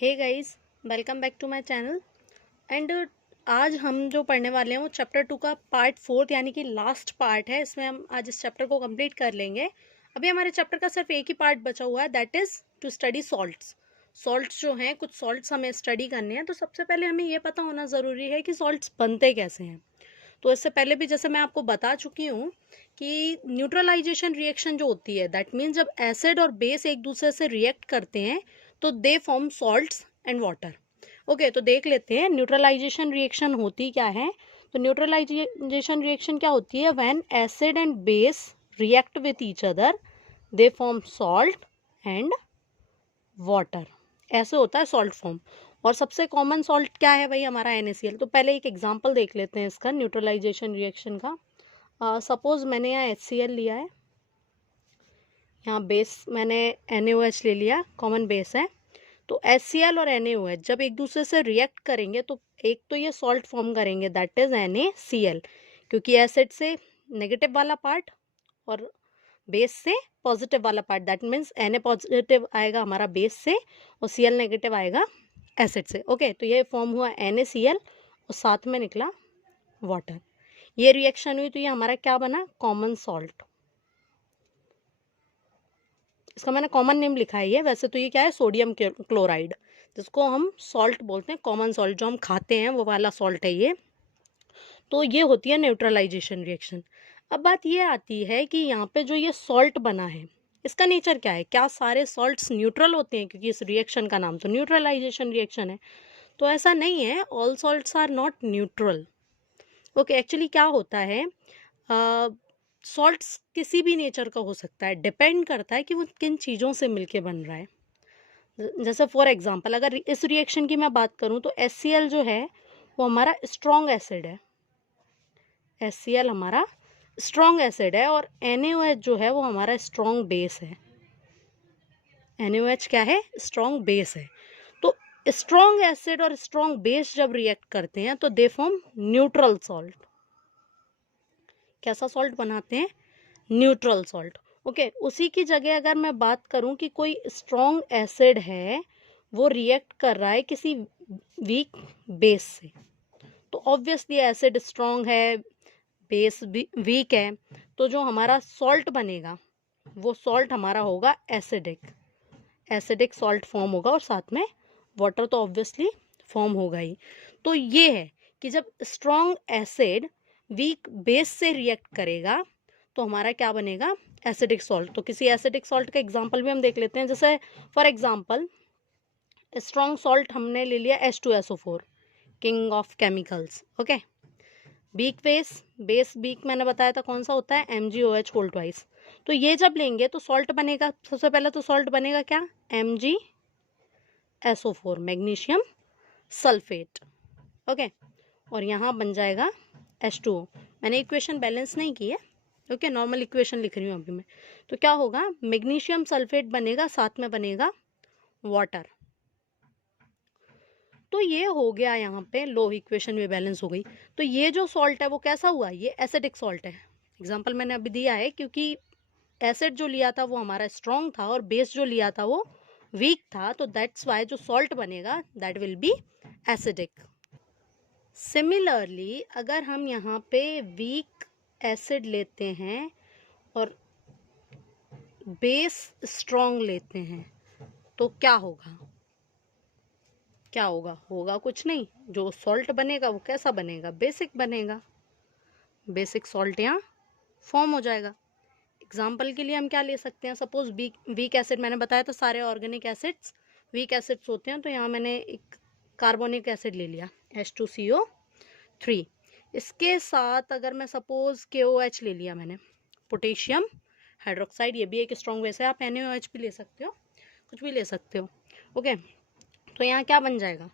Hey guys, welcome back to my channel. And आज हम जो पढ़ने वाले हैं वो चैप्टर 2 का पार्ट 4 यानी कि लास्ट पार्ट है। इसमें हम आज इस चैप्टर को कंप्लीट कर लेंगे। अभी हमारे चैप्टर का सिर्फ एक ही पार्ट बचा हुआ है, that is to study salts. Salts जो हैं, कुछ सॉल्ट्स हमें स्टडी करने हैं। तो सबसे पहले हमें ये पता होना ज़रूरी है कि सॉल्ट्स बनते कैसे हैं। तो इससे पहले भी जैसे मैं आपको बता चुकी हूँ कि न्यूट्रलाइजेशन रिएक्शन जो होती है, दैट मीन्स जब एसिड और बेस एक दूसरे से रिएक्ट करते हैं तो they form salts and water. Okay, तो देख लेते हैं न्यूट्रलाइजेशन रिएक्शन होती क्या है। तो न्यूट्रलाइजेशन रिएक्शन क्या होती है? When acid and base react with each other they form salt and water. ऐसे होता है सॉल्ट फॉर्म। और सबसे कॉमन सॉल्ट क्या है भाई? हमारा NaCl। तो पहले एक एग्जांपल देख लेते हैं इसका न्यूट्रलाइजेशन रिएक्शन का। सपोज मैंने यहाँ HCl लिया है, यहाँ बेस मैंने NaOH ले लिया, कॉमन बेस है। तो HCl और NaOH जब एक दूसरे से रिएक्ट करेंगे तो एक तो ये सॉल्ट फॉर्म करेंगे, दैट इज NaCl, क्योंकि एसिड से नेगेटिव वाला पार्ट और बेस से पॉजिटिव वाला part, that means Na positive आएगा हमारा बेस से और Cl नेगेटिव आएगा एसिड से। ओके, तो ये फॉर्म हुआ NaCl और साथ में निकला वाटर। ये रिएक्शन हुई तो ये हमारा क्या बना? Common salt. इसका मैंने कॉमन नेम लिखा है ये, वैसे तो ये क्या है? सोडियम क्लोराइड, जिसको हम सॉल्ट बोलते हैं, कॉमन सॉल्ट जो हम खाते हैं वो वाला सॉल्ट है ये। तो ये होती है न्यूट्रलाइजेशन रिएक्शन। अब बात ये आती है कि यहाँ पे जो ये सॉल्ट बना है इसका नेचर क्या है? क्या सारे सॉल्ट्स न्यूट्रल होते हैं? क्योंकि इस रिएक्शन का नाम तो न्यूट्रलाइजेशन रिएक्शन है। तो ऐसा नहीं है, all salts are not neutral. Okay, actually क्या होता है, सॉल्ट्स किसी भी नेचर का हो सकता है, डिपेंड करता है कि वो किन चीज़ों से मिलके बन रहा है। जैसे फॉर एग्जांपल अगर इस रिएक्शन की मैं बात करूं तो HCl जो है वो हमारा स्ट्रॉन्ग एसिड है। HCl हमारा स्ट्रॉन्ग एसिड है और NaOH जो है वो हमारा स्ट्रॉन्ग बेस है। NaOH क्या है? स्ट्रॉन्ग बेस है। तो स्ट्रॉन्ग एसिड और स्ट्रॉन्ग बेस जब रिएक्ट करते हैं तो दे फॉर्म न्यूट्रल सॉल्ट। कैसा सॉल्ट बनाते हैं? Neutral salt. ओके, उसी की जगह अगर मैं बात करूं कि कोई स्ट्रॉन्ग एसिड है वो रिएक्ट कर रहा है किसी वीक बेस से, तो ऑब्वियसली एसिड स्ट्रॉन्ग है, बेस वीक है, तो जो हमारा सॉल्ट बनेगा वो सॉल्ट हमारा होगा एसिडिक। एसिडिक सॉल्ट फॉर्म होगा और साथ में वाटर तो ऑब्वियसली फॉर्म होगा ही। तो ये है कि जब स्ट्रॉन्ग एसिड वीक बेस से रिएक्ट करेगा तो हमारा क्या बनेगा? Acidic salt. तो किसी एसिडिक सॉल्ट का एग्जांपल भी हम देख लेते हैं। जैसे फॉर एग्जांपल स्ट्रॉन्ग सॉल्ट हमने ले लिया H2SO4, king of chemicals. Okay, weak base weak मैंने बताया था कौन सा होता है? MgOH whole twice. तो ये जब लेंगे तो सॉल्ट बनेगा, सबसे पहले तो सॉल्ट बनेगा क्या? MgSO4, magnesium sulphate. ओके, और यहाँ बन जाएगा H2O। मैंने इक्वेशन बैलेंस नहीं की है, ओके, नॉर्मल इक्वेशन लिख रही हूँ अभी मैं। तो क्या होगा? मैग्नीशियम सल्फेट बनेगा, साथ में बनेगा वाटर। तो ये हो गया, यहाँ पे लो इक्वेशन भी बैलेंस हो गई। तो ये जो सॉल्ट है वो कैसा हुआ? ये एसिडिक सॉल्ट है। एग्जाम्पल मैंने अभी दिया है क्योंकि एसिड जो लिया था वो हमारा स्ट्रॉन्ग था और बेस जो लिया था वो वीक था, तो दैट्स वाई जो सॉल्ट बनेगा that will be acidic. Similarly अगर हम यहाँ पे वीक एसिड लेते हैं और बेस स्ट्रॉन्ग लेते हैं तो क्या होगा? क्या होगा? होगा कुछ नहीं, जो सॉल्ट बनेगा वो कैसा बनेगा? बेसिक बनेगा। बेसिक सॉल्ट यहाँ फॉर्म हो जाएगा। एग्जाम्पल के लिए हम क्या ले सकते हैं? सपोज वीक एसिड, मैंने बताया था सारे ऑर्गेनिक एसिड्स वीक एसिड्स होते हैं, तो यहाँ मैंने एक कार्बोनिक एसिड ले लिया H2CO3। इसके साथ अगर मैं सपोज KOH ले लिया मैंने, पोटेशियम हाइड्रोक्साइड, ये भी एक स्ट्रॉन्ग बेस है, आप NaOH भी ले सकते हो, कुछ भी ले सकते हो। ओके, तो यहाँ क्या बन जाएगा?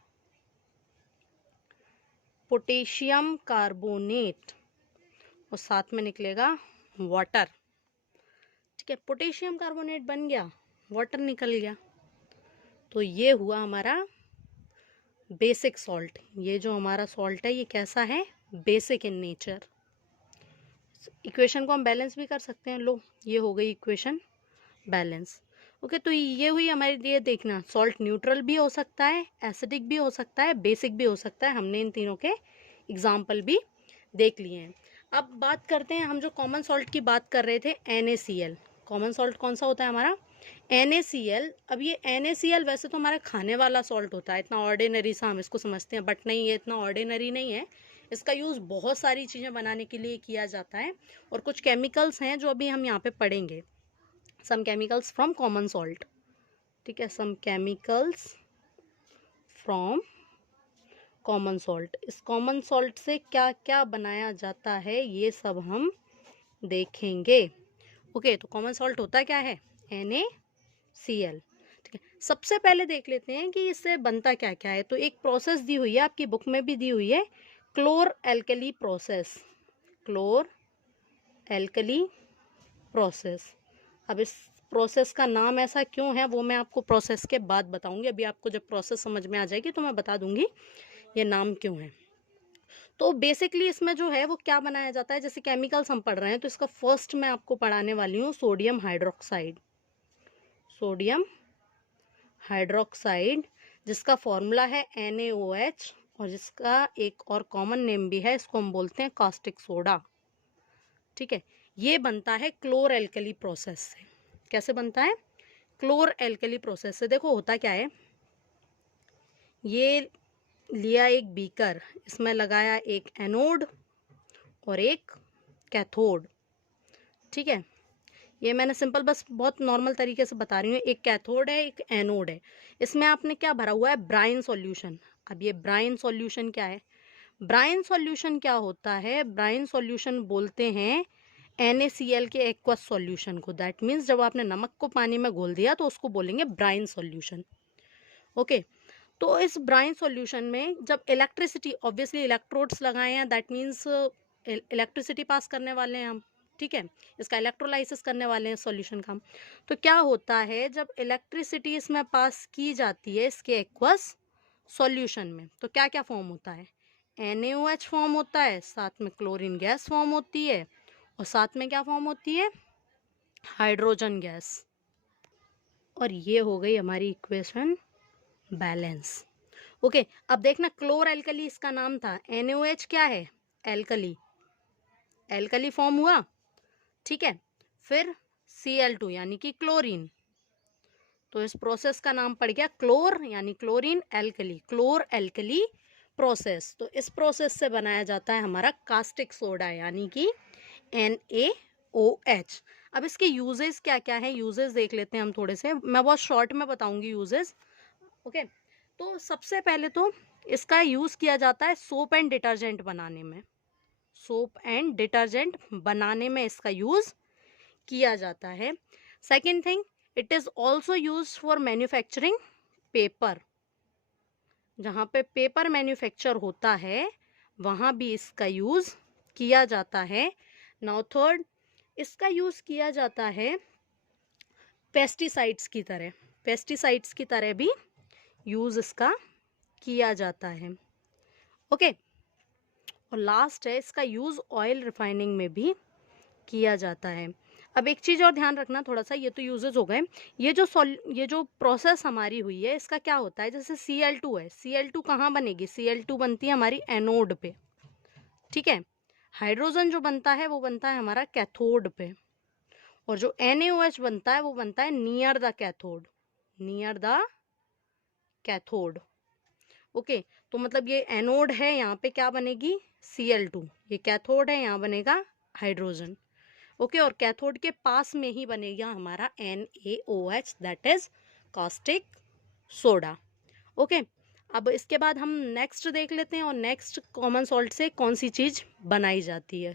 पोटेशियम कार्बोनेट और साथ में निकलेगा वाटर। ठीक है, पोटेशियम कार्बोनेट बन गया, वाटर निकल गया। तो ये हुआ हमारा बेसिक सॉल्ट। ये जो हमारा सॉल्ट है ये कैसा है? Basic in nature. इक्वेशन को हम बैलेंस भी कर सकते हैं। लो, ये हो गई इक्वेशन बैलेंस। ओके, तो ये हुई हमारे लिए देखना, सॉल्ट न्यूट्रल भी हो सकता है, एसिडिक भी हो सकता है, बेसिक भी हो सकता है। हमने इन तीनों के एग्जाम्पल भी देख लिए हैं। अब बात करते हैं, हम जो कॉमन सॉल्ट की बात कर रहे थे, NaCl। कॉमन सॉल्ट कौन सा होता है हमारा? NaCl। अब ये NaCl वैसे तो हमारा खाने वाला सॉल्ट होता है, इतना ऑर्डिनरी सा हम इसको समझते हैं, बट नहीं, ये इतना ऑर्डिनरी नहीं है। इसका यूज़ बहुत सारी चीज़ें बनाने के लिए किया जाता है, और कुछ केमिकल्स हैं जो अभी हम यहाँ पे पढ़ेंगे। Some chemicals from common salt, ठीक है, some chemicals from common salt. इस कॉमन सॉल्ट से क्या क्या बनाया जाता है ये सब हम देखेंगे। ओके, तो कॉमन सॉल्ट होता क्या है? NaCl। ठीक है, सबसे पहले देख लेते हैं कि इससे बनता क्या क्या है। तो एक प्रोसेस दी हुई है, आपकी बुक में भी दी हुई है, chlor alkali process. Chlor alkali process. अब इस प्रोसेस का नाम ऐसा क्यों है वो मैं आपको प्रोसेस के बाद बताऊंगी। अभी आपको जब प्रोसेस समझ में आ जाएगी तो मैं बता दूंगी ये नाम क्यों है। तो बेसिकली इसमें जो है वो क्या बनाया जाता है, जैसे केमिकल्स हम पढ़ रहे हैं, तो इसका फर्स्ट मैं आपको पढ़ाने वाली हूँ सोडियम हाइड्रोक्साइड। सोडियम हाइड्रोक्साइड, जिसका फॉर्मूला है NaOH, और जिसका एक और कॉमन नेम भी है, इसको हम बोलते हैं कास्टिक सोडा। ठीक है, ये बनता है क्लोर एल्कली प्रोसेस से। कैसे बनता है? क्लोर एल्कली प्रोसेस से। देखो होता क्या है, ये लिया एक बीकर, इसमें लगाया एक एनोड और एक कैथोड। ठीक है, ये मैंने सिंपल बस बहुत नॉर्मल तरीके से बता रही हूँ। एक कैथोड है, एक एनोड है। इसमें आपने क्या भरा हुआ है? Brine solution. अब ये ब्राइन सॉल्यूशन क्या है? ब्राइन सॉल्यूशन क्या होता है? ब्राइन सॉल्यूशन बोलते हैं NaCl के एक्वस सॉल्यूशन को। दैट मीन्स जब आपने नमक को पानी में घोल दिया तो उसको बोलेंगे ब्राइन सॉल्यूशन। ओके, तो इस ब्राइन सॉल्यूशन में जब इलेक्ट्रिसिटी, ऑब्वियसली इलेक्ट्रोड्स लगाए हैं, दैट मीन्स इलेक्ट्रिसिटी पास करने वाले हैं हम। ठीक है, इसका इलेक्ट्रोलाइसिस करने वाले हैं सॉल्यूशन का हम। तो क्या होता है, जब इलेक्ट्रिसिटी इसमें पास की जाती है इसके एक्वस सॉल्यूशन में, तो क्या क्या फॉर्म होता है? NaOH फॉर्म होता है, साथ में क्लोरीन गैस फॉर्म होती है, और साथ में क्या फॉर्म होती है? Hydrogen gas. और ये हो गई हमारी इक्वेशन बैलेंस। ओके, अब देखना, क्लोर एल्कली इसका नाम था, NaOH क्या है? एल्कली। एल्कली फॉर्म हुआ, ठीक है, फिर Cl2 यानी कि क्लोरीन, तो इस प्रोसेस का नाम पड़ गया क्लोर यानी क्लोरीन एल्कली, क्लोर एल्कली प्रोसेस। तो इस प्रोसेस से बनाया जाता है हमारा कास्टिक सोडा यानी कि NaOH। अब इसके यूजेस क्या क्या हैं, यूजेस देख लेते हैं हम थोड़े से, मैं बहुत शॉर्ट में बताऊंगी यूजेस। ओके, तो सबसे पहले तो इसका यूज़ किया जाता है सोप एंड डिटर्जेंट बनाने में। सोप एंड डिटर्जेंट बनाने में इसका यूज़ किया जाता है। Second thing, it is also use for manufacturing paper. जहाँ पे पेपर मैन्युफैक्चर होता है वहाँ भी इसका यूज़ किया जाता है। नाउ थर्ड, इसका यूज़ किया जाता है पेस्टिसाइड्स की तरह। पेस्टिसाइड्स की तरह भी यूज़ इसका किया जाता है। ओके, और लास्ट है, इसका यूज़ ऑयल रिफाइनिंग में भी किया जाता है। अब एक चीज़ और ध्यान रखना थोड़ा सा, ये तो यूजेस हो गए। ये जो प्रोसेस हमारी हुई है इसका क्या होता है, जैसे Cl2 है, Cl2 कहाँ बनेगी? Cl2 बनती है हमारी एनोड पे। ठीक है, हाइड्रोजन जो बनता है वो बनता है हमारा कैथोड पे, और जो NaOH बनता है वो बनता है near the cathode. Near the cathode. Okay, तो मतलब ये एनोड है, यहाँ पे क्या बनेगी? Cl2। ये कैथोड है, यहाँ बनेगा हाइड्रोजन। ओके, और कैथोड के पास में ही बनेगा हमारा NaOH, that is caustic soda. Okay, अब इसके बाद हम नेक्स्ट देख लेते हैं, और नेक्स्ट कॉमन सॉल्ट से कौन सी चीज़ बनाई जाती है।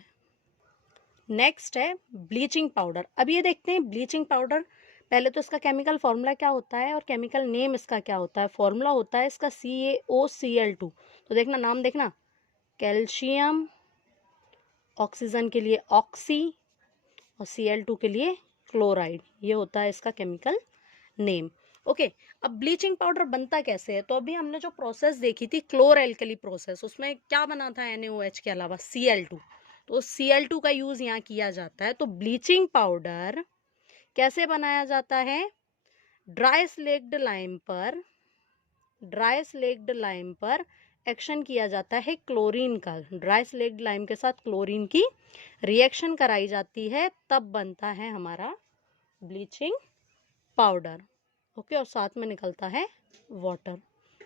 नेक्स्ट है ब्लीचिंग पाउडर। अब ये देखते हैं ब्लीचिंग पाउडर, पहले तो इसका केमिकल फॉर्मूला क्या होता है और केमिकल नेम इसका क्या होता है। फॉर्मूला होता है इसका CaOCl2। तो देखना, नाम देखना, कैल्शियम, ऑक्सीजन के लिए ऑक्सी, और Cl2 के लिए क्लोराइड। ये होता है इसका केमिकल नेम। ओके, अब ब्लीचिंग पाउडर बनता कैसे है, तो अभी हमने जो प्रोसेस देखी थी क्लोर एल्कली प्रोसेस, उसमें क्या बना था NaOH के अलावा? Cl2। तो Cl2 का यूज यहाँ किया जाता है। तो ब्लीचिंग पाउडर कैसे बनाया जाता है? ड्राई स्लेक्ड लाइम पर एक्शन किया जाता है क्लोरीन का। ड्राई स्लेक्ड लाइम के साथ क्लोरीन की रिएक्शन कराई जाती है, तब बनता है हमारा ब्लीचिंग पाउडर। ओके, और साथ में निकलता है वाटर।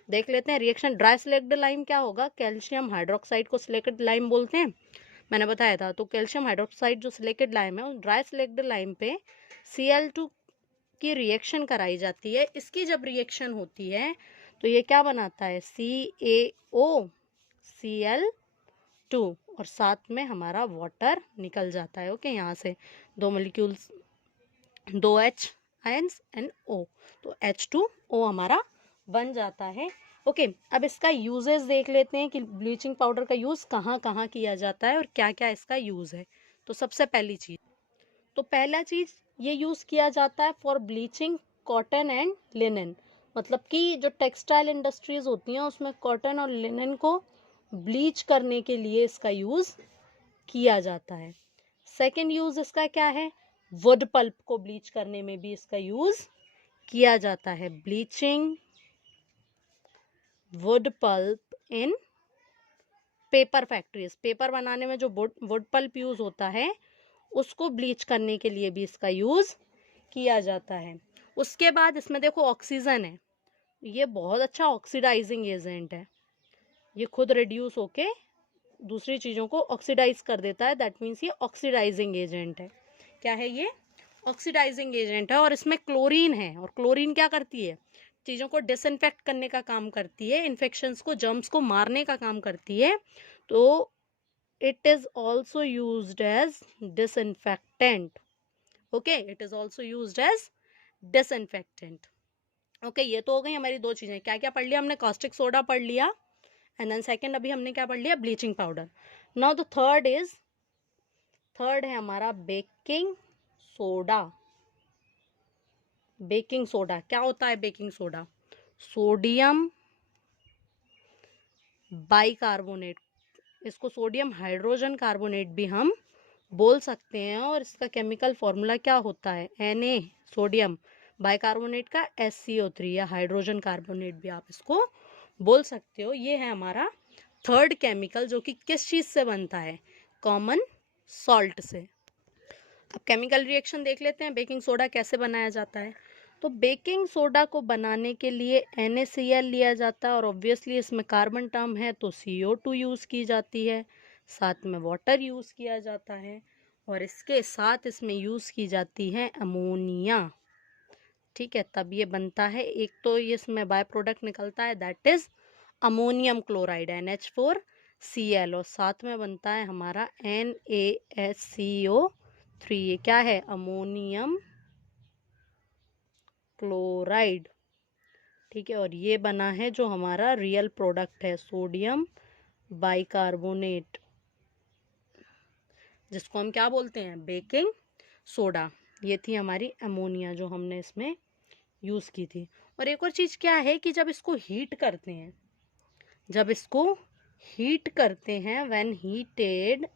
देख लेते हैं रिएक्शन। ड्राई स्लेक्ड लाइम क्या होगा, कैल्शियम हाइड्रोक्साइड को स्लेक्ड लाइम बोलते हैं, मैंने बताया था। तो कैल्शियम हाइड्रोक्साइड जो स्लेक्ड लाइम है, उस ड्राई स्लेक्ड लाइम पे Cl2 की रिएक्शन कराई जाती है। इसकी जब रिएक्शन होती है तो ये क्या बनाता है, CaOCl2, और साथ में हमारा वाटर निकल जाता है। ओके, यहाँ से दो molecules, 2 H ions and O, तो H2O हमारा बन जाता है। ओके, अब इसका यूजेस देख लेते हैं कि ब्लीचिंग पाउडर का यूज़ कहाँ कहाँ किया जाता है और क्या क्या इसका यूज़ है। तो सबसे पहली चीज़, तो पहला चीज़ ये यूज़ किया जाता है for bleaching cotton and linen. मतलब कि जो टेक्सटाइल इंडस्ट्रीज होती हैं उसमें कॉटन और लिनन को ब्लीच करने के लिए इसका यूज़ किया जाता है। सेकेंड यूज़ इसका क्या है, वुड पल्प को ब्लीच करने में भी इसका यूज़ किया जाता है। ब्लीचिंग वुड पल्प इन पेपर फैक्ट्रीज, पेपर बनाने में जो वुड पल्प यूज़ होता है उसको ब्लीच करने के लिए भी इसका यूज़ किया जाता है। उसके बाद इसमें देखो ऑक्सीजन है, ये बहुत अच्छा ऑक्सीडाइजिंग एजेंट है। ये खुद रिड्यूस होके दूसरी चीज़ों को ऑक्सीडाइज कर देता है, दैट मीन्स ये ऑक्सीडाइजिंग एजेंट है। क्या है ये, ऑक्सीडाइजिंग एजेंट है। और इसमें क्लोरीन है, और क्लोरीन क्या करती है, चीज़ों को डिसइंफेक्ट करने का काम करती है, इन्फेक्शंस को, जर्म्स को मारने का काम करती है। तो it is also used as disinfectant. Okay, it is also used as disinfectant. Okay, ये तो हो गई हमारी दो चीजें। क्या क्या पढ़ लिया हमने, कास्टिक सोडा पढ़ लिया, एंड देन सेकेंड अभी हमने क्या पढ़ लिया, bleaching powder. Now the third है हमारा बेकिंग सोडा। बेकिंग सोडा क्या होता है, बेकिंग सोडा सोडियम बाइकार्बोनेट, इसको सोडियम हाइड्रोजन कार्बोनेट भी हम बोल सकते हैं। और इसका केमिकल फॉर्मूला क्या होता है, Na, सोडियम बाइकार्बोनेट का SCO3, या हाइड्रोजन कार्बोनेट भी आप इसको बोल सकते हो। ये है हमारा थर्ड केमिकल, जो कि किस चीज़ से बनता है, कॉमन सॉल्ट से। अब केमिकल रिएक्शन देख लेते हैं, बेकिंग सोडा कैसे बनाया जाता है। तो बेकिंग सोडा को बनाने के लिए NaCl लिया जाता है, और ऑब्वियसली इसमें कार्बन टर्म है तो CO2 यूज़ की जाती है, साथ में वाटर यूज़ किया जाता है, और इसके साथ इसमें यूज़ की जाती है अमोनिया। ठीक है, तब ये बनता है। एक तो ये इसमें बाय प्रोडक्ट निकलता है, that is ammonium chloride NH4Cl, और साथ में बनता है हमारा NaSCO3। ये क्या है, अमोनियम क्लोराइड। ठीक है, और ये बना है जो हमारा रियल प्रोडक्ट है, सोडियम बाइकार्बोनेट, जिसको हम क्या बोलते हैं, बेकिंग सोडा। ये थी हमारी अमोनिया जो हमने इसमें यूज़ की थी। और एक और चीज़ क्या है कि जब इसको हीट करते हैं, व्हेन हीटेड,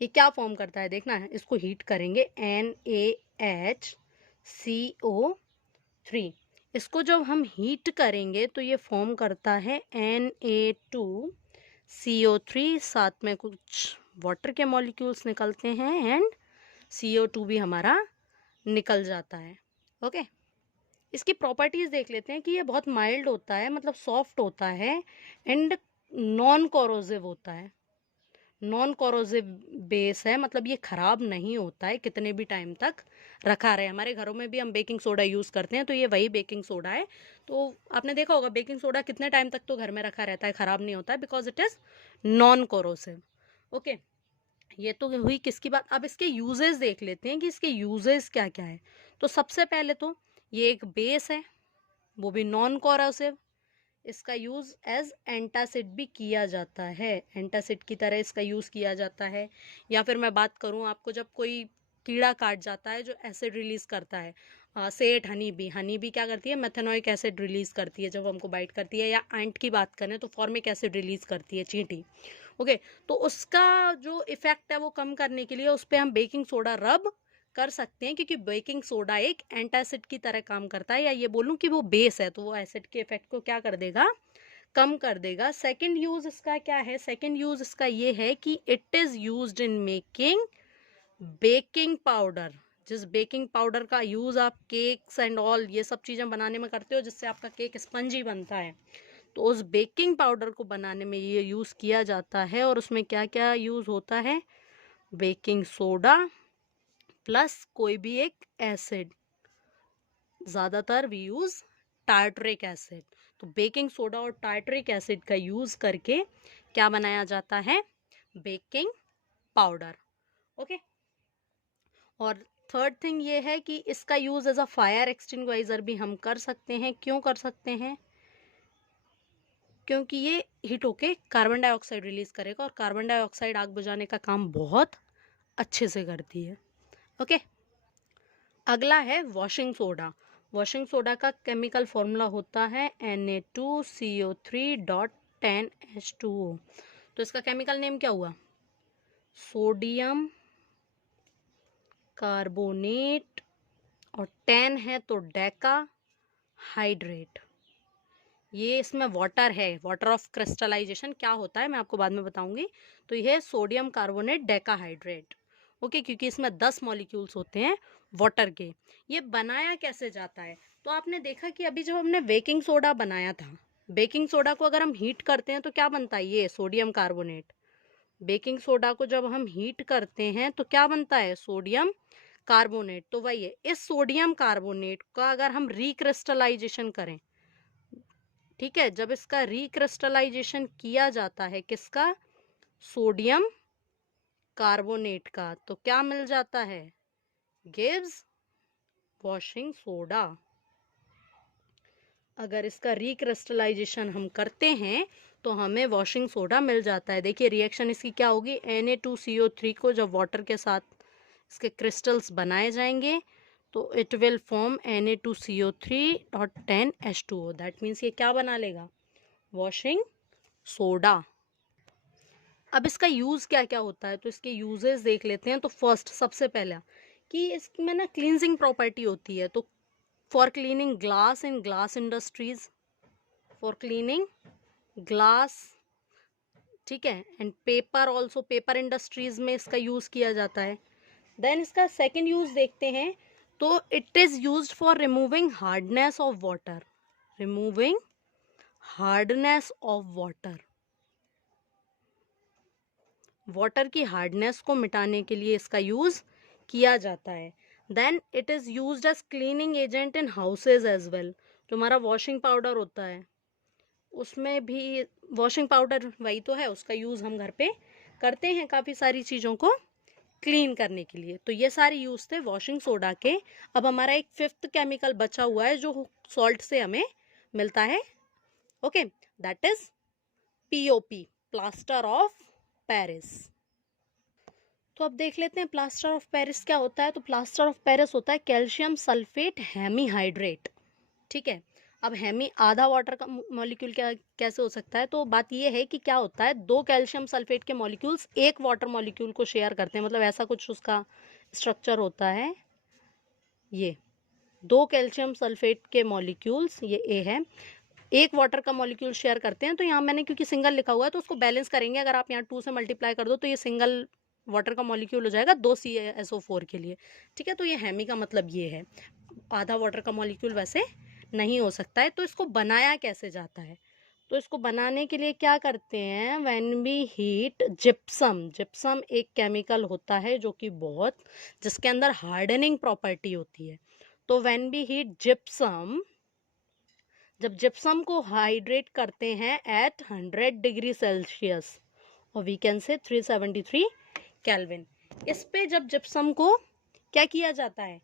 ये क्या फॉर्म करता है, देखना है, इसको हीट करेंगे NaHCO3, इसको जब हम हीट करेंगे तो ये फॉर्म करता है Na2CO3, साथ में कुछ वाटर के मॉलिक्यूल्स निकलते हैं, एंड CO2 भी हमारा निकल जाता है। ओके, इसकी प्रॉपर्टीज़ देख लेते हैं कि ये बहुत माइल्ड होता है, मतलब सॉफ्ट होता है, एंड नॉन कोरोसिव होता है। नॉन कोरोसिव बेस है, मतलब ये ख़राब नहीं होता है, कितने भी टाइम तक रखा रहे। हमारे घरों में भी हम बेकिंग सोडा यूज़ करते हैं, तो ये वही बेकिंग सोडा है। तो आपने देखा होगा बेकिंग सोडा कितने टाइम तक तो घर में रखा रहता है, ख़राब नहीं होता है, because it is non corrosive. Okay, ये तो हुई किसकी बात। अब इसके यूजेस देख लेते हैं कि इसके यूजेस क्या क्या है। तो सबसे पहले तो ये एक बेस है, वो भी नॉन कोरोसिव। इसका यूज़ एज एंटासिड भी किया जाता है, एंटासिड की तरह इसका यूज़ किया जाता है। या फिर मैं बात करूँ आपको, जब कोई कीड़ा काट जाता है जो एसिड रिलीज़ करता है, सेट हनी बी क्या करती है, मेथेनोइक एसिड रिलीज़ करती है जब हमको बाइट करती है। या एंट की बात करें तो फॉर्मिक एसिड रिलीज़ करती है, चींटी। ओके, तो उसका जो इफ़ेक्ट है वो कम करने के लिए उस पर हम बेकिंग सोडा रब कर सकते हैं, क्योंकि बेकिंग सोडा एक एंटासिड की तरह काम करता है, या ये बोलूँ कि वो बेस है, तो वो एसिड के इफेक्ट को क्या कर देगा, कम कर देगा। सेकेंड यूज इसका क्या है, सेकेंड यूज इसका ये है कि it is used in making baking powder. जिस बेकिंग पाउडर का यूज आप केक्स एंड ऑल ये सब चीजें बनाने में करते हो, जिससे आपका केक स्पंजी बनता है, तो उस बेकिंग पाउडर को बनाने में ये यूज किया जाता है। और उसमें क्या क्या यूज होता है, बेकिंग सोडा प्लस कोई भी एक एसिड, ज्यादातर वी यूज टार्टरिक एसिड। तो बेकिंग सोडा और टार्टरिक एसिड का यूज करके क्या बनाया जाता है, बेकिंग पाउडर। ओके। और थर्ड थिंग ये है कि इसका use as a fire extinguisher भी हम कर सकते हैं। क्यों कर सकते हैं, क्योंकि ये हीट होके कार्बन डाइऑक्साइड रिलीज करेगा, और कार्बन डाइऑक्साइड आग बुझाने का काम बहुत अच्छे से करती है। ओके। अगला है वॉशिंग सोडा। वॉशिंग सोडा का केमिकल फॉर्मूला होता है Na2CO3.10H2O। तो इसका केमिकल नेम क्या हुआ, सोडियम कार्बोनेट, और 10 है तो डेका हाइड्रेट। ये इसमें वाटर है, वाटर ऑफ क्रिस्टलाइजेशन क्या होता है मैं आपको बाद में बताऊंगी। तो यह सोडियम कार्बोनेट डेकाहाइड्रेट। ओके, क्योंकि इसमें 10 मॉलिक्यूल्स होते हैं वाटर के। ये बनाया कैसे जाता है, तो आपने देखा कि अभी जब हमने बेकिंग सोडा बनाया था, बेकिंग सोडा को अगर हम हीट करते हैं तो क्या बनता है, ये सोडियम कार्बोनेट। बेकिंग सोडा को जब हम हीट करते हैं तो क्या बनता है, सोडियम कार्बोनेट। तो वही है, इस सोडियम कार्बोनेट का अगर हम रिक्रिस्टलाइजेशन करें, ठीक है, जब इसका रिक्रिस्टलाइजेशन किया जाता है किसका, सोडियम कार्बोनेट का, तो क्या मिल जाता है, गिव्स वॉशिंग सोडा। अगर इसका रिक्रिस्टलाइजेशन हम करते हैं तो हमें वॉशिंग सोडा मिल जाता है। देखिए रिएक्शन इसकी क्या होगी, Na2CO3 को जब वाटर के साथ इसके क्रिस्टल्स बनाए जाएंगे तो it will form Na2CO3.10H2O। That means ये क्या बना लेगा, वॉशिंग सोडा। अब इसका यूज क्या क्या होता है, तो इसके यूजेस देख लेते हैं। तो फर्स्ट सबसे पहला कि इसमें ना क्लींजिंग प्रॉपर्टी होती है। तो for cleaning glass in glass industries, for cleaning glass, ठीक है, and paper also, paper industries में इसका यूज किया जाता है। देन इसका सेकेंड यूज देखते हैं, तो it is used for removing hardness of water, removing hardness of water, water की हार्डनेस को मिटाने के लिए इसका यूज किया जाता है। Then it is used as cleaning agent in houses as well. जो हमारा वॉशिंग पाउडर होता है उसमें भी, वॉशिंग पाउडर वही तो है, उसका यूज हम घर पे करते हैं काफी सारी चीजों को क्लीन करने के लिए। तो ये सारे यूज थे वॉशिंग सोडा के। अब हमारा एक फिफ्थ केमिकल बचा हुआ है जो सॉल्ट से हमें मिलता है। Okay, that is POP, plaster of Paris. तो अब देख लेते हैं प्लास्टर ऑफ पेरिस क्या होता है। तो प्लास्टर ऑफ पेरिस होता है कैल्शियम सल्फेट हेमीहाइड्रेट, ठीक है। अब हेमी आधा वाटर का मॉलिक्यूल क्या कैसे हो सकता है, तो बात ये है कि क्या होता है, दो कैल्शियम सल्फेट के मॉलिक्यूल्स एक वाटर मॉलिक्यूल को शेयर करते हैं, मतलब ऐसा कुछ उसका स्ट्रक्चर होता है। ये दो कैल्शियम सल्फेट के मॉलिक्यूल्स, ये ए है, एक वाटर का मॉलिक्यूल शेयर करते हैं। तो यहाँ मैंने क्योंकि सिंगल लिखा हुआ है तो उसको बैलेंस करेंगे, अगर आप यहाँ 2 से मल्टीप्लाई कर दो तो ये सिंगल वाटर का मॉलिक्यूल हो जाएगा 2 CaSO4 के लिए, ठीक है। तो ये हेमी का मतलब ये है, आधा वाटर का मॉलिक्यूल वैसे नहीं हो सकता है। तो इसको बनाया कैसे जाता है, तो इसको बनाने के लिए क्या करते हैं, when we heat gypsum, gypsum एक केमिकल होता है जो कि बहुत, जिसके अंदर हार्डनिंग प्रॉपर्टी होती है। तो व्हेन वी हीट जिप्सम, जब जिप्सम को हाइड्रेट करते हैं एट 100 डिग्री सेल्सियस, और वी कैन से 373 केल्विन, इस पे जब जिप्सम को क्या किया जाता है,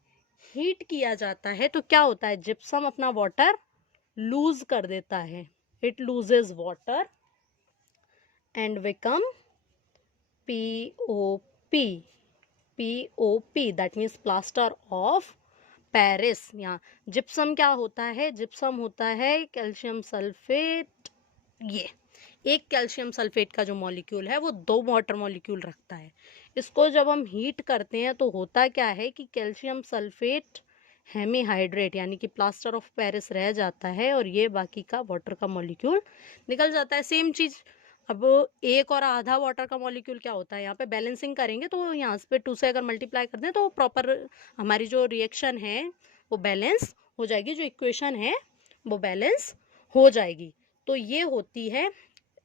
हीट किया जाता है, तो क्या होता है, जिप्सम अपना वाटर लूज कर देता है, it loses water and become POP, POP, that means plaster of Paris. यहाँ जिप्सम क्या होता है, जिप्सम होता है कैल्शियम सल्फेट, ये एक कैल्शियम सल्फेट का जो मॉलिक्यूल है वो 2 वाटर मॉलिक्यूल रखता है। इसको जब हम हीट करते हैं तो होता क्या है कि कैल्शियम सल्फेट हेमीहाइड्रेट यानी कि प्लास्टर ऑफ पेरिस रह जाता है और ये बाकी का वाटर का मॉलिक्यूल निकल जाता है। सेम चीज अब एक और आधा वाटर का मॉलिक्यूल क्या होता है, यहाँ पे बैलेंसिंग करेंगे तो यहाँ पे 2 से अगर मल्टीप्लाई कर दें तो प्रॉपर हमारी जो रिएक्शन है वो बैलेंस हो जाएगी, जो इक्वेशन है वो बैलेंस हो जाएगी। तो ये होती है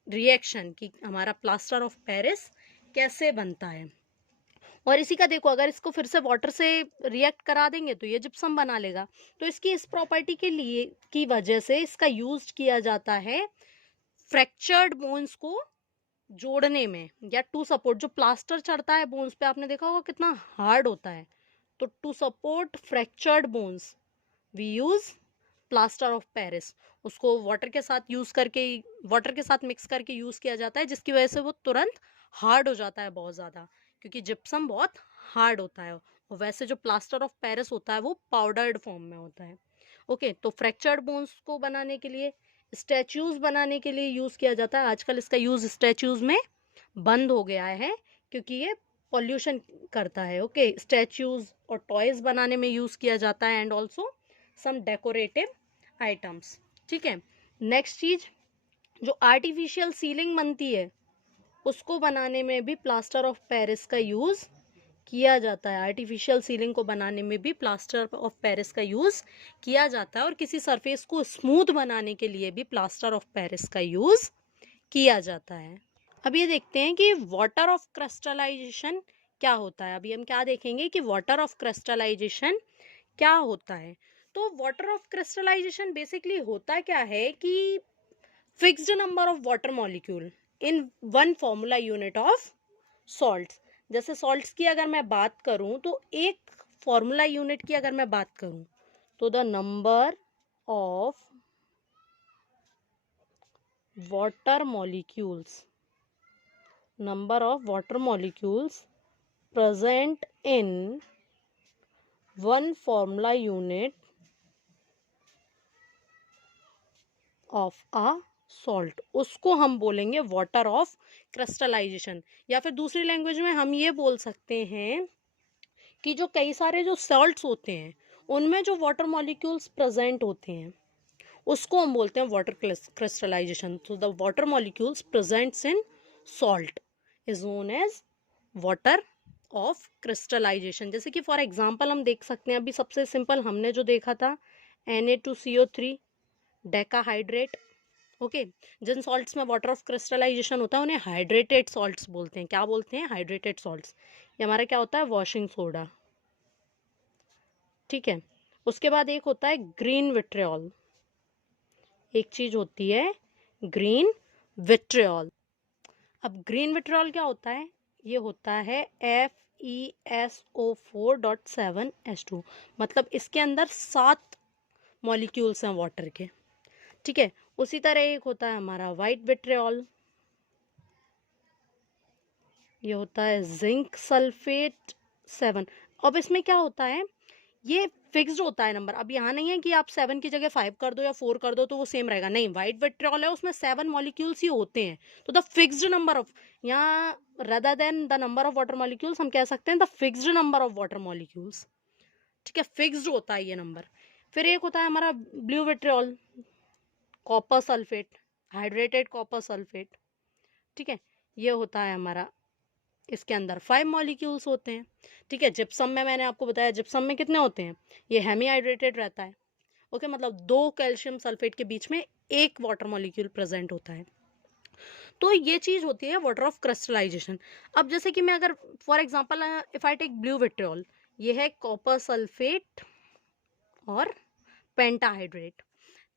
रिएक्शन कि हमारा प्लास्टर ऑफ पेरिस कैसे बनता है। और इसी का देखो, अगर इसको फिर से वाटर से रिएक्ट करा देंगे तो ये जिप्सम बना लेगा। तो इसकी इस प्रॉपर्टी के लिए की वजह से इसका यूज किया जाता है फ्रैक्चर्ड बोन्स को जोड़ने में या टू सपोर्ट। जो प्लास्टर चढ़ता है बोन्स पे, आपने देखा होगा कितना हार्ड होता है। तो to support fractured bones we use plaster of Paris. उसको वाटर के साथ यूज करके, वाटर के साथ मिक्स करके यूज किया जाता है, जिसकी वजह से वो तुरंत हार्ड हो जाता है बहुत ज्यादा, क्योंकि जिप्सम बहुत हार्ड होता है और वैसे जो प्लास्टर ऑफ पेरिस होता है वो पाउडर्ड फॉर्म में होता है। ओके, तो फ्रैक्चर्ड बोन्स को बनाने के लिए, स्टैच्यूज बनाने के लिए यूज किया जाता है। आजकल इसका यूज स्टैच्यूज में बंद हो गया है क्योंकि ये पॉल्यूशन करता है। ओके, स्टैच्यूज और टॉयज बनाने में यूज किया जाता है and also some decorative items. ठीक है, नेक्स्ट चीज, जो आर्टिफिशियल सीलिंग बनती है उसको बनाने में भी प्लास्टर ऑफ पेरिस का यूज किया जाता है। आर्टिफिशियल सीलिंग को बनाने में भी प्लास्टर ऑफ पेरिस का यूज किया जाता है और किसी सरफेस को स्मूथ बनाने के लिए भी प्लास्टर ऑफ पेरिस का यूज किया जाता है। अब ये देखते हैं कि वाटर ऑफ क्रिस्टलाइजेशन क्या होता है। अभी हम क्या देखेंगे कि वाटर ऑफ क्रिस्टलाइजेशन क्या होता है। तो वाटर ऑफ क्रिस्टलाइजेशन बेसिकली होता क्या है कि fixed number of water molecule in one formula unit of salts. जैसे सॉल्ट्स की अगर मैं बात करूं तो एक फॉर्मूला यूनिट की अगर मैं बात करूं तो the number of water molecules, number of water molecules present in one formula unit of a salt, उसको हम बोलेंगे वाटर ऑफ क्रिस्टलाइजेशन। या फिर दूसरी लैंग्वेज में हम ये बोल सकते हैं कि जो कई सारे जो सॉल्ट्स होते हैं उनमें जो वाटर मॉलिक्यूल्स प्रेजेंट होते हैं उसको हम बोलते हैं वाटर क्रिस्टलाइजेशन। तो the water molecules presents in salt is known as water of crystallization. जैसे कि फॉर एग्जांपल हम देख सकते हैं, अभी सबसे सिंपल हमने जो देखा था Na2CO3 डेकाहाइड्रेट। ओके, जिन सॉल्ट्स में वाटर ऑफ क्रिस्टलाइजेशन होता है उन्हें हाइड्रेटेड सॉल्ट्स बोलते हैं। क्या बोलते हैं? Hydrated salts. ये हमारा क्या होता है? Washing soda. ठीक है, उसके बाद एक होता है ग्रीन विट्रियोल, एक चीज होती है ग्रीन विट्रियोल। अब ग्रीन विट्रियोल क्या होता है? ये होता है FeSO4.7H2, मतलब इसके अंदर 7 मॉलिक्यूल्स हैं वाटर के। ठीक है, उसी तरह एक होता है हमारा वाइट विट्रियोल, ये होता है जिंक सल्फेट 7। अब इसमें क्या होता है, ये फिक्स्ड होता है नंबर। अब यहाँ नहीं है कि आप 7 की जगह 5 कर दो या 4 कर दो तो वो सेम रहेगा, नहीं। व्हाइट विट्रियोल है, उसमें 7 मॉलिक्यूल्स ही होते हैं। तो द फिक्स्ड नंबर ऑफ, यहाँ rather than the number of water molecules हम कह सकते हैं the fixed number of water molecules. ठीक है, फिक्स्ड होता है ये नंबर। फिर एक होता है हमारा blue vitriol, copper sulphate, hydrated copper sulphate. ठीक है, ये होता है हमारा, इसके अंदर 5 मॉलिक्यूल्स होते हैं। ठीक है, जिप्सम में मैंने आपको बताया जिप्सम में कितने होते हैं, ये हेमी हाइड्रेटेड रहता है। ओके, मतलब 2 कैल्शियम सल्फेट के बीच में एक वाटर मॉलिक्यूल प्रेजेंट होता है। तो ये चीज होती है वाटर ऑफ क्रिस्टलाइजेशन। अब जैसे कि मैं अगर for example if I take blue vitriol, ये है कॉपर सल्फेट और पेंटाहाइड्रेट।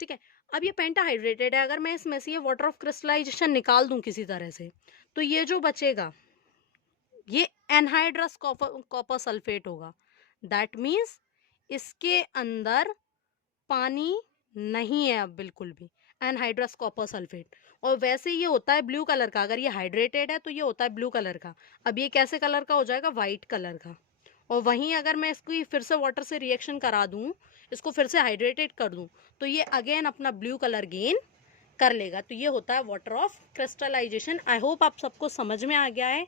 ठीक है, अब ये पेंटाहाइड्रेटेड है, अगर मैं इसमें से ये वाटर ऑफ क्रिस्टलाइजेशन निकाल दूं किसी तरह से, तो ये जो बचेगा ये एनहाइड्रस कॉपर सल्फेट होगा। दैट मीन्स इसके अंदर पानी नहीं है अब बिल्कुल भी, एनहाइड्रस कॉपर सल्फेट। और वैसे ये होता है ब्लू कलर का, अगर ये हाइड्रेटेड है तो ये होता है ब्लू कलर का। अब ये कैसे कलर का हो जाएगा? वाइट कलर का। और वहीं अगर मैं इसको फिर से वाटर से रिएक्शन करा दूं, इसको फिर से हाइड्रेटेड कर दूं, तो ये अगेन अपना ब्लू कलर गेन कर लेगा। तो ये होता है water of crystallization. I hope आप सबको समझ में आ गया है।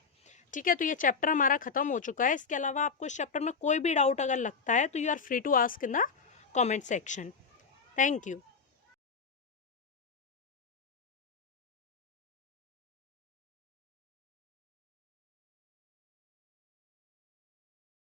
ठीक है, तो ये चैप्टर हमारा खत्म हो चुका है। इसके अलावा आपको इस चैप्टर में कोई भी डाउट अगर लगता है तो you are free to ask in the comment section. Thank you.